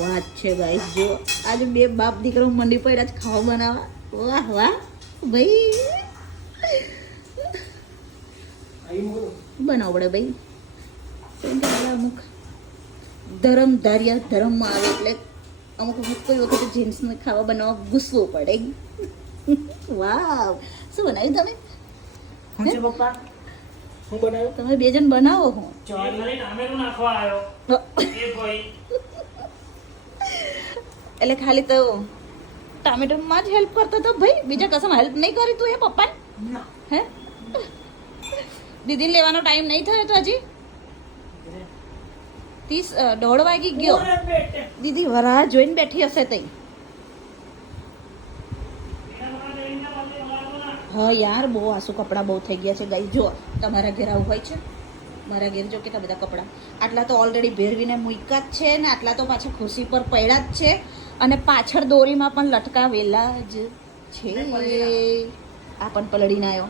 વાત છે ગાઈસ, જો આજે બે બાપ દીકરો મંડી પડ્યા જ ખાવા બનાવવા. વાહ વાહ ભાઈ, બનાવ પડે ભાઈ. અમુક ધર્મ ધાર્યા ધર્મમાં આવે એટલે અમુક વખત કોઈ વખતે જેન્ટ્સને ખાવા બનાવવા ગુસ્સો પડે. વાવ, શું બનાવ્યું તમે? હું છે પપ્પા? હું બનાવ્યું? તમે બે જણ બનાવો. હું એટલે ખાલી તો ટામેટોમાં જ હેલ્પ કરતો તો ભાઈ, બીજા કસમ હેલ્પ નહીં કરી તું એ પપ્પાને? હે દીદીને લેવાનો ટાઈમ નહીં થયો તો હજી 1:30 વાગી ગયો. દીદી વરાહ જોઈને બેઠી હશે તઈ. હા યાર, બહુ આસુ કપડાં બહુ થઈ ગયા છે ગાઈસ. જો તમારા ઘેર આવું હોય છે, મારા ઘેર જો કેટલા બધા કપડાં. આટલા તો ઓલરેડી ભેરવીને મૂક્યા જ છે ને આટલા તો પાછા ખુરશી પર પડ્યા જ છે અને પાછળ દોરીમાં પણ લટકાવેલા જ છે. આ પણ પલળીને આવ્યો.